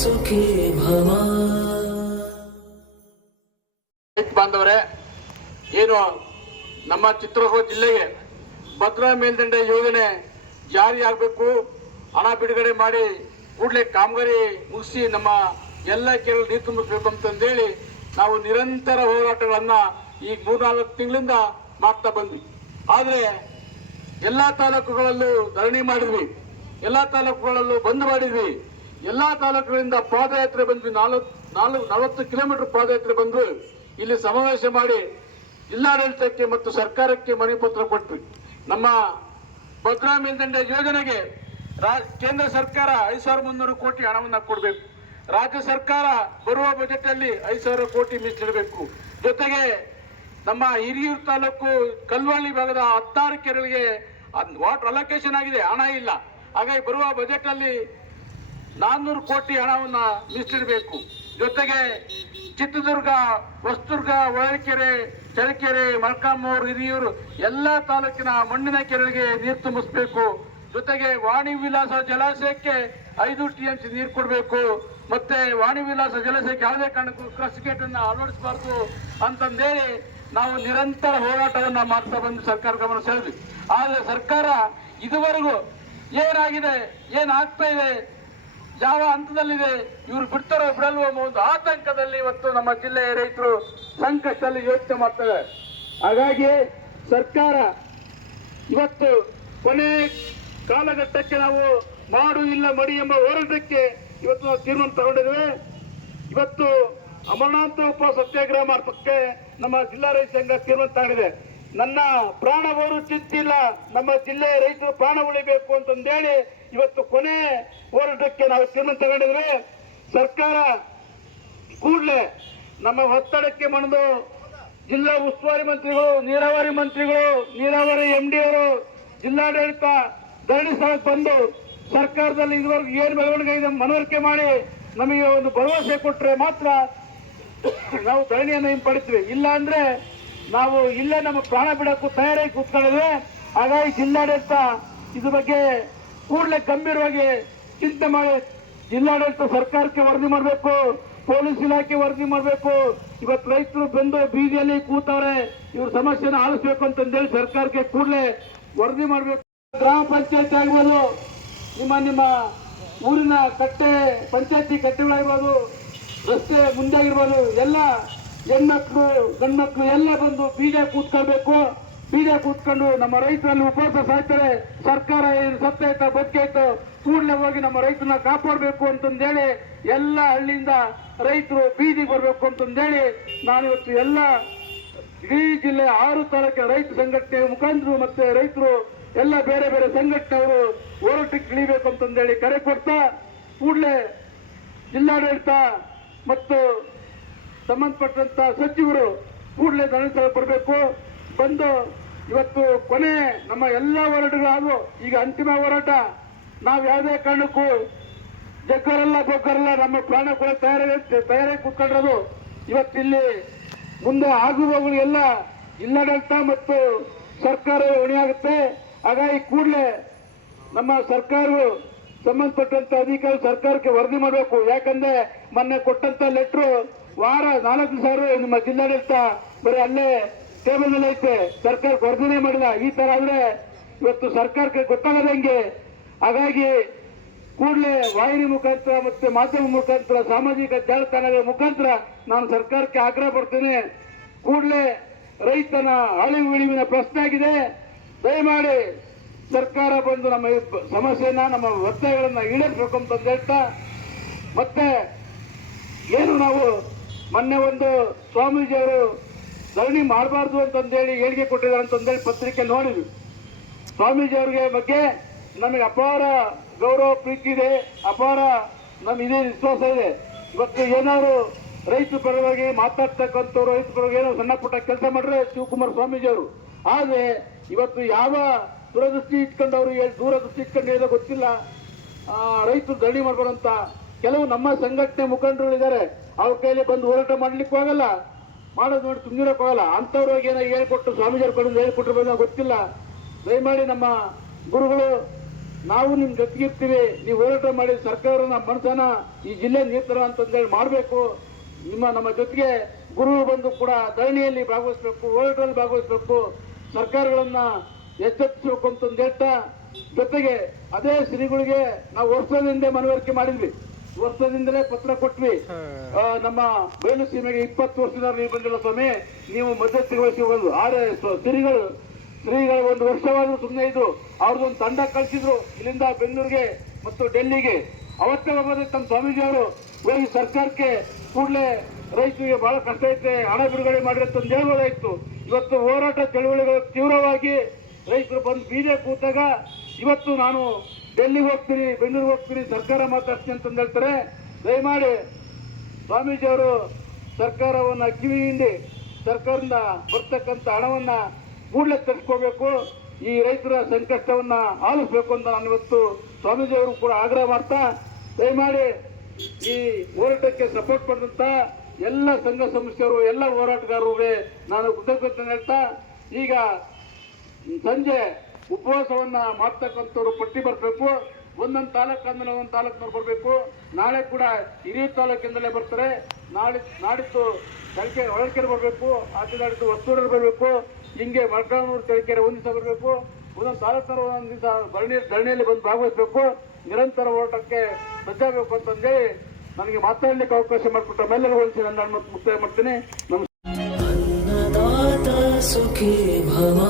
ಸುಖಿ ಭವ. ಬಾಂಧವರೇ, ಏನು ನಮ್ಮ ಚಿತ್ರದುರ್ಗ ಜಿಲ್ಲೆಗೆ ಭದ್ರಾ ಮೇಲ್ದಂಡೆ ಯೋಜನೆ ಜಾರಿಯಾಗಬೇಕು, ಹಣ ಬಿಡುಗಡೆ ಮಾಡಿ ಕೂಡಲೇ ಕಾಮಗಾರಿ ಮುಗಿಸಿ ನಮ್ಮ ಎಲ್ಲ ಕೆರೆಗಳು ನೀರು ತುಂಬಿಸಬೇಕು ಅಂತಂದೇಳಿ ನಾವು ನಿರಂತರ ಹೋರಾಟಗಳನ್ನ ಈಗ 3-4 ತಿಂಗಳಿಂದ ಮಾಡ್ತಾ ಬಂದ್ವಿ. ಆದರೆ ಎಲ್ಲ ತಾಲೂಕುಗಳಲ್ಲೂ ಧರಣಿ ಮಾಡಿದ್ವಿ, ಎಲ್ಲ ತಾಲೂಕುಗಳಲ್ಲೂ ಬಂದ್ ಮಾಡಿದ್ವಿ, ಎಲ್ಲ ತಾಲೂಕುಗಳಿಂದ ಪಾದಯಾತ್ರೆ ಬಂದ್ವಿ. 40 ಕಿಲೋಮೀಟರ್ ಪಾದಯಾತ್ರೆ ಬಂದು ಇಲ್ಲಿ ಸಮಾವೇಶ ಮಾಡಿ ಜಿಲ್ಲಾಡಳಿತಕ್ಕೆ ಮತ್ತು ಸರ್ಕಾರಕ್ಕೆ ಮನವಿ ಪತ್ರ ಕೊಟ್ವಿ. ನಮ್ಮ ಭದ್ರಾ ಮೇಲ್ದಂಡೆ ಯೋಜನೆಗೆ ಕೇಂದ್ರ ಸರ್ಕಾರ 5,300 ಕೋಟಿ ಹಣವನ್ನು ಕೊಡಬೇಕು. ರಾಜ್ಯ ಸರ್ಕಾರ ಬರುವ ಬಜೆಟ್ ಅಲ್ಲಿ 5,000 ಕೋಟಿ ಮೀಸಲಿಡಬೇಕು. ಜೊತೆಗೆ ನಮ್ಮ ಹಿರಿಯೂರು ತಾಲೂಕು ಕಲ್ವಳ್ಳಿ ಭಾಗದ 16 ಕೆರೆಗಳಿಗೆ ವಾಟರ್ ಅಲೋಕೇಶನ್ ಆಗಿದೆ, ಹಣ ಇಲ್ಲ. ಹಾಗಾಗಿ ಬರುವ ಬಜೆಟ್ ಅಲ್ಲಿ 400 ಕೋಟಿ ಹಣವನ್ನ ಮೀಸಲಿಡಬೇಕು. ಜೊತೆಗೆ ಚಿತ್ರದುರ್ಗ, ಹೊಸದುರ್ಗ, ಹೊಳಲ್ಕೆರೆ, ಚಳ್ಳಕೆರೆ, ಮೊಳಕಾಲ್ಮೂರು, ಹಿರಿಯೂರು ಎಲ್ಲ ತಾಲೂಕಿನ ಮಣ್ಣಿನ ಕೆರೆಗಳಿಗೆ ನೀರು ತುಂಬಿಸಬೇಕು. ಜೊತೆಗೆ ವಾಣಿ ವಿಲಾಸ ಜಲಾಶಯಕ್ಕೆ 5 TMC ನೀರು ಕೊಡಬೇಕು. ಮತ್ತೆ ವಾಣಿ ವಿಲಾಸ ಜಲಾಶಯಕ್ಕೆ ಯಾವುದೇ ಕಾರಣಕ್ಕೂ ಕ್ರಸ್ಟ್ ಗೇಟ್ ಅನ್ನ ಅಳವಡಿಸಬಾರ್ದು ಅಂತಂದೇಳಿ ನಾವು ನಿರಂತರ ಹೋರಾಟವನ್ನ ಮಾಡ್ತಾ ಬಂದು ಸರ್ಕಾರ ಗಮನ ಸೆಳೆದ್ವಿ. ಆದರೆ ಸರ್ಕಾರ ಇದುವರೆಗೂ ಏನಾಗಿದೆ, ಏನಾಗ್ತಾ ಇದೆ, ಯಾವ ಹಂತದಲ್ಲಿದೆ, ಇವರು ಬಿಡ್ತಾರೋ ಬಿಡಲ್ವೋ ಅನ್ನೋ ಒಂದು ಆತಂಕದಲ್ಲಿ ಇವತ್ತು ನಮ್ಮ ಜಿಲ್ಲೆಯ ರೈತರು ಸಂಕಷ್ಟದಲ್ಲಿ ಯೋಚನೆ ಮಾಡ್ತಾರೆ. ಹಾಗಾಗಿ ಸರ್ಕಾರ ಇವತ್ತು ಕೊನೆ ಕಾಲಘಟ್ಟಕ್ಕೆ ನಾವು ಮಾಡು ಇಲ್ಲ ಮಡಿ ಎಂಬ ಹೋರಾಟಕ್ಕೆ ಇವತ್ತು ನಾವು ತೀರ್ಮಾನ ತಗೊಂಡಿದ್ದೇವೆ. ಇವತ್ತು ಅಮರನಾಥ ಉಪವಾಸ ಸತ್ಯಾಗ್ರಹ ಮಾಡೋದಕ್ಕೆ ನಮ್ಮ ಜಿಲ್ಲಾ ರೈತ ಸಂಘ ತೀರ್ಮಾನ ತಗೊಂಡಿದೆ. ನನ್ನ ಪ್ರಾಣ ಹೋರು ಚಿಂತಿಲ್ಲ, ನಮ್ಮ ಜಿಲ್ಲೆಯ ರೈತರು ಪ್ರಾಣ ಉಳಿಬೇಕು ಅಂತಂದೇಳಿ ಇವತ್ತು ಕೊನೆ ಹೋರಾಟಕ್ಕೆ ನಾವು ತೀರ್ಮಾನ ತಗೊಂಡಿದ್ರೆ ಸರ್ಕಾರ ಕೂಡಲೇ ನಮ್ಮ ಒತ್ತಡಕ್ಕೆ ಮಣಿದು ಜಿಲ್ಲಾ ಉಸ್ತುವಾರಿ ಮಂತ್ರಿಗಳು, ನೀರಾವರಿ ಮಂತ್ರಿಗಳು, ನೀರಾವರಿ MD ಅವರು, ಜಿಲ್ಲಾಡಳಿತ ಧರಣಿ ಸ್ಥಳಕ್ಕೆ ಬಂದು ಸರ್ಕಾರದಲ್ಲಿ ಇದುವರೆಗೂ ಏನು ಬೆಳವಣಿಗೆ ಇದೆ ಮನವರಿಕೆ ಮಾಡಿ ನಮಗೆ ಒಂದು ಭರವಸೆ ಕೊಟ್ಟರೆ ಮಾತ್ರ ನಾವು ಧರಣಿಯನ್ನು ಹಿಂಪಡಿತೀವಿ. ಇಲ್ಲ ಅಂದ್ರೆ ನಾವು ಇಲ್ಲೇ ನಮ್ಮ ಪ್ರಾಣ ಬಿಡಕ್ಕೂ ತಯಾರಾಗಿ ಕೂತ್ಕೊಂಡಿದ್ವಿ. ಹಾಗಾಗಿ ಜಿಲ್ಲಾಡಳಿತ ಇದ್ರ ಬಗ್ಗೆ ಕೂಡಲೇ ಗಂಭೀರವಾಗಿ ಚಿಂತೆ ಮಾಡಿ ಜಿಲ್ಲಾಡಳಿತ ಸರ್ಕಾರಕ್ಕೆ ವರದಿ ಮಾಡಬೇಕು, ಪೊಲೀಸ್ ಇಲಾಖೆ ವರದಿ ಮಾಡಬೇಕು. ಇವತ್ತು ರೈತರು ಬಂದು ಬೀದಿಯಲ್ಲಿ ಕೂತವ್ರೆ, ಇವ್ರ ಸಮಸ್ಯೆನ ಆಲಿಸಬೇಕು ಅಂತಂದೇಳಿ ಸರ್ಕಾರಕ್ಕೆ ಕೂಡಲೇ ವರದಿ ಮಾಡಬೇಕು. ಗ್ರಾಮ ಪಂಚಾಯತ್ ಆಗ್ಬೋದು, ನಿಮ್ಮ ಊರಿನ ಕಟ್ಟೆ ಪಂಚಾಯತಿ ಕಟ್ಟೆಗಳಾಗಿರ್ಬೋದು, ರಸ್ತೆ ಮುಂದೆ ಆಗಿರ್ಬೋದು, ಎಲ್ಲ ಹೆಣ್ಮಕ್ಳು ಗಂಡ್ಮಕ್ಳು ಎಲ್ಲ ಬಂದು ಬೀಜ ಕೂತ್ಕೊಳ್ಬೇಕು. ಬೀಜ ಕೂತ್ಕೊಂಡು ನಮ್ಮ ರೈತರಲ್ಲಿ ಉಪವಾಸ ಸಾಯ್ತಾರೆ. ಸರ್ಕಾರ ಸತ್ತೈತ ಬದುಕೈತೋ ಕೂಡಲೇ ಹೋಗಿ ನಮ್ಮ ರೈತರನ್ನ ಕಾಪಾಡಬೇಕು ಅಂತಂದೇಳಿ ಎಲ್ಲ ಹಳ್ಳಿಯಿಂದ ರೈತರು ಬೀದಿಗೆ ಬರಬೇಕು ಅಂತಂದೇಳಿ ನಾನಿವತ್ತು ಎಲ್ಲ ಇಡೀ ಜಿಲ್ಲೆ 6 ತಾಲೂಕಿನ ರೈತ ಸಂಘಟನೆ ಮುಖಂಡರು ಮತ್ತೆ ರೈತರು ಎಲ್ಲ ಬೇರೆ ಬೇರೆ ಸಂಘಟನೆಯವರು ಹೋರಾಟಕ್ಕೆ ಇಳಿಬೇಕು ಅಂತಂದೇಳಿ ಕರೆ ಕೊಡ್ತಾ ಕೂಡಲೇ ಜಿಲ್ಲಾಡಳಿತ ಮತ್ತು ಸಂಬಂಧಪಟ್ಟಂತ ಸಚಿವರು ಕೂಡಲೇ ಧರಣಿ ಬರಬೇಕು. ಬಂದು ಇವತ್ತು ಕೊನೆ ನಮ್ಮ ಎಲ್ಲ ಹೋರಾಟಗಳು ಈಗ ಅಂತಿಮ ಹೋರಾಟ. ನಾವು ಯಾವುದೇ ಕಾರಣಕ್ಕೂ ಜಗ್ಗರಲ್ಲ ಬೊಗ್ಗರಲ್ಲ, ನಮ್ಮ ಪ್ರಾಣ ಕೂಡ ತಯಾರಾಗಿ ಕೂತ್ಕೊಂಡಿರೋದು. ಇವತ್ತಿಲ್ಲಿ ಮುಂದೆ ಆಗುವವುಗಳು ಎಲ್ಲ ಜಿಲ್ಲಾಡಳಿತ ಮತ್ತು ಸರ್ಕಾರ ಹೊಣೆಯಾಗುತ್ತೆ. ಹಾಗಾಗಿ ಕೂಡಲೇ ನಮ್ಮ ಸರ್ಕಾರವು ಸಂಬಂಧಪಟ್ಟಂತ ಅಧಿಕಾರಿ ಸರ್ಕಾರಕ್ಕೆ ವರದಿ ಮಾಡಬೇಕು. ಯಾಕಂದ್ರೆ ಮೊನ್ನೆ ಕೊಟ್ಟಂತ ಲೆಟ್ರು ವಾರ 4,000 ನಿಮ್ಮ ಜಿಲ್ಲಾಡಳಿತ ಬರೀ ಅಲ್ಲೇ ಟೇಬಲ್ ಮೇಲೆ ಐತೆ, ಸರ್ಕಾರಕ್ಕೆ ವರದಿನೇ ಮಾಡಿಲ್ಲ. ಈ ತರ ಆದ್ರೆ ಇವತ್ತು ಸರ್ಕಾರಕ್ಕೆ ಗೊತ್ತಾಗದಂಗೆ. ಹಾಗಾಗಿ ಕೂಡಲೇ ವಾಹಿನಿ ಮುಖಾಂತರ ಮತ್ತೆ ಮಾಧ್ಯಮ ಮುಖಾಂತರ ಸಾಮಾಜಿಕ ಜಾಲತಾಣಗಳ ಮುಖಾಂತರ ನಾನು ಸರ್ಕಾರಕ್ಕೆ ಆಗ್ರಹ ಪಡ್ತೇನೆ. ಕೂಡಲೇ ರೈತನ ಅಳಿವು ಉಳಿವಿನ ಪ್ರಶ್ನೆ ಆಗಿದೆ. ದಯಮಾಡಿ ಸರ್ಕಾರ ಬಂದು ನಮ್ಮ ಸಮಸ್ಯೆನ ನಮ್ಮ ಒತ್ತಾಯಗಳನ್ನ ಈಡೇರಿಸಬೇಕು ಅಂತ ಹೇಳ್ತಾ, ಮತ್ತೆ ಏನು ನಾವು ಮೊನ್ನೆ ಒಂದು ಸ್ವಾಮೀಜಿ ಅವರು ಧರಣಿ ಮಾಡಬಾರ್ದು ಅಂತಂದೇಳಿ ಹೇಳಿಕೆ ಕೊಟ್ಟಿದ್ದಾರೆ ಅಂತಂದೇಳಿ ಪತ್ರಿಕೆ ನೋಡಿದ್ವಿ. ಸ್ವಾಮೀಜಿ ಅವರಿಗೆ ಬಗ್ಗೆ ನಮಗೆ ಅಪಾರ ಗೌರವ ಪ್ರೀತಿ ಇದೆ, ಅಪಾರ ನಮ್ಗೆ ವಿಶ್ವಾಸ ಇದೆ. ಇವತ್ತು ಏನಾದ್ರು ರೈತ ಪರವಾಗಿ ಮಾತಾಡ್ತಕ್ಕಂಥವ್ರು, ರೈತ ಪರವಾಗಿ ಏನೋ ಸಣ್ಣ ಪುಟ್ಟ ಕೆಲಸ ಮಾಡ್ರೆ ಶಿವಕುಮಾರ್ ಸ್ವಾಮೀಜಿ ಅವರು. ಆದ್ರೆ ಇವತ್ತು ಯಾವ ದೂರದೃಷ್ಟಿ ಇಟ್ಕೊಂಡವ್ರು ದೂರದೃಷ್ಟಿ ಇಟ್ಕೊಂಡು ಹೇಳೋ ಗೊತ್ತಿಲ್ಲ, ರೈತರು ಧರಣಿ ಮಾಡ್ಬಾರಂತ ಕೆಲವು ನಮ್ಮ ಸಂಘಟನೆ ಮುಖಂಡರು ಇದ್ದಾರೆ. ಅವ್ರ ಕೈಲಿ ಬಂದು ಹೋರಾಟ ಮಾಡ್ಲಿಕ್ಕೆ ಹೋಗಲ್ಲ, ಮಾಡೋದು ನೋಡಿ ತುಂಬಿರಕ್ಕೆ ಹೋಗಲ್ಲ. ಅಂಥವ್ರಿಗೆ ಏನೋ ಹೇಳ್ಕೊಟ್ಟು ಸ್ವಾಮೀಜಿಯವ್ರ ಕಡೆ ಹೇಳ್ಕೊಟ್ರು ಬಂದ ಗೊತ್ತಿಲ್ಲ. ದಯಮಾಡಿ ನಮ್ಮ ಗುರುಗಳು ನಾವು ನಿಮ್ ಜೊತೆಗಿರ್ತೀವಿ, ನೀವು ಹೋರಾಟ ಮಾಡಿ ಸರ್ಕಾರನ ಮನಸ್ಸನ್ನ ಈ ಜಿಲ್ಲೆ ನೀತರ ಅಂತಂದೇಳಿ ಮಾಡಬೇಕು. ನಮ್ಮ ಜೊತೆಗೆ ಗುರು ಬಂದು ಕೂಡ ಧರಣಿಯಲ್ಲಿ ಭಾಗವಹಿಸಬೇಕು, ಹೋರಾಟದಲ್ಲಿ ಭಾಗವಹಿಸಬೇಕು, ಸರ್ಕಾರಗಳನ್ನ ಎಚ್ಚರಿಸಬೇಕು ಅಂತಂದು ಹೇಳ್ತಾ, ಜೊತೆಗೆ ಅದೇ ಶ್ರೀಗಳಿಗೆ ನಾವು ವರ್ಷದಿಂದ ಮನವರಿಕೆ ಮಾಡಿದ್ವಿ, ವರ್ಷದಿಂದಲೇ ಪತ್ರ ಕೊಟ್ವಿ. ನಮ್ಮ ಬಯಲು ಸೀಮೆಗೆ 20 ವರ್ಷದ ನೀವು ಬಂದಿಲ್ಲ ಸ್ವಾಮಿ, ನೀವು ಮಧ್ಯಸ್ಥಿಕೆ ವಹಿಸಿ ಹೋಗೋದು. ಆದ್ರೆ ಶ್ರೀಗಳು 1 ವರ್ಷವಾದ್ರೂ ಸುಮ್ಮನೆ ಇದ್ರು. ಅವ್ರದ್ದೊಂದು ತಂಡ ಕಳಿಸಿದ್ರು ಇಲ್ಲಿಂದ ಬೆಂಗಳೂರಿಗೆ ಮತ್ತು ಡೆಲ್ಲಿಗೆ. ಅವತ್ತೇ ಹೋಗೋದು ತಮ್ಮ ಸ್ವಾಮೀಜಿ ಅವರು ಹೋಗಿ ಸರ್ಕಾರಕ್ಕೆ ಕೂಡಲೇ ರೈತರಿಗೆ ಬಹಳ ಕಷ್ಟ ಐತೆ, ಹಣ ಬಿಡುಗಡೆ ಮಾಡಿ ಅಂತ ಹೇಳ್ಬೋದಾಯ್ತು. ಇವತ್ತು ಹೋರಾಟ ಚಳವಳಿಗಳು ತೀವ್ರವಾಗಿ ರೈತರು ಬಂದು ಬೀದಿಗೆ ಕೂತಾಗ ಇವತ್ತು ನಾನು ಡೆಲ್ಲಿಗೆ ಹೋಗ್ತೀನಿ, ಬೆಂಗಳೂರಿಗೆ ಹೋಗ್ತೀನಿ, ಸರ್ಕಾರ ಮಾತಾಡ್ತೀನಿ ಅಂತಂದು ಹೇಳ್ತಾರೆ. ದಯಮಾಡಿ ಸ್ವಾಮೀಜಿ ಅವರು ಸರ್ಕಾರವನ್ನ ಕಿವಿ ಹಿಂಡಿ ಸರ್ಕಾರದಿಂದ ಬರ್ತಕ್ಕಂಥ ಹಣವನ್ನ ಕೂಡಲೇ ತರಿಸ್ಕೋಬೇಕು, ಈ ರೈತರ ಸಂಕಷ್ಟವನ್ನ ಆಲಿಸಬೇಕು ಅಂತ ನಾನು ಇವತ್ತು ಸ್ವಾಮೀಜಿ ಅವರು ಕೂಡ ಆಗ್ರಹ ಮಾಡ್ತಾ, ದಯಮಾಡಿ ಈ ಹೋರಾಟಕ್ಕೆ ಸಪೋರ್ಟ್ ಮಾಡಿದಂತ ಎಲ್ಲ ಸಂಘ ಸಂಸ್ಥೆಯವರು, ಎಲ್ಲ ಹೋರಾಟಗಾರರಿಗೆ ನಾನು ಕೃತಜ್ಞತೆ ಹೇಳ್ತಾ, ಈಗ ಸಂಜೆ ಉಪವಾಸವನ್ನ ಮಾಡ್ತಕ್ಕಂಥವ್ರು ಪಟ್ಟಿ ಬರಬೇಕು. ಒಂದೊಂದು ತಾಲೂಕಂದ್ರೆ ಒಂದೊಂದು ತಾಲೂಕಿನವ್ರು ಬರಬೇಕು. ನಾಳೆ ಕೂಡ ಹಿರಿಯೂರು ತಾಲೂಕಿಂದಲೇ ಬರ್ತಾರೆ. ನಾಡಿದ್ದು ಹೊಳಲ್ಕೆರೆ ಬರಬೇಕು, ಆಚೆ ನಾಡಿದ್ದು ಹೊಸೂರಲ್ಲಿ ಬರಬೇಕು, ಹಿಂಗೆ ಮಲ್ಕಾನೂರು ತರೀಕೆರೆ ಒಂದು ದಿವಸ ಬರಬೇಕು. ಒಂದೊಂದು ತಾಲೂಕಿನವರು ಒಂದೊಂದು ದಿವಸ ಧರಣಿಯಲ್ಲಿ ಬಂದು ಭಾಗವಹಿಸಬೇಕು. ನಿರಂತರ ಹೋರಾಟಕ್ಕೆ ಸಜ್ಜಾಗಬೇಕು ಅಂತಂದೇಳಿ ನನಗೆ ಮಾತಾಡಲಿಕ್ಕೆ ಅವಕಾಶ ಮಾಡಿಕೊಟ್ಟ ಮೇಲೆಲ್ಲ ಹೋಲಿಸಿ ನನ್ನ ಮುಕ್ತಾಯ ಮಾಡ್ತೀನಿ. ಅನ್ನದಾತ ಸುಖೀ ಭವ.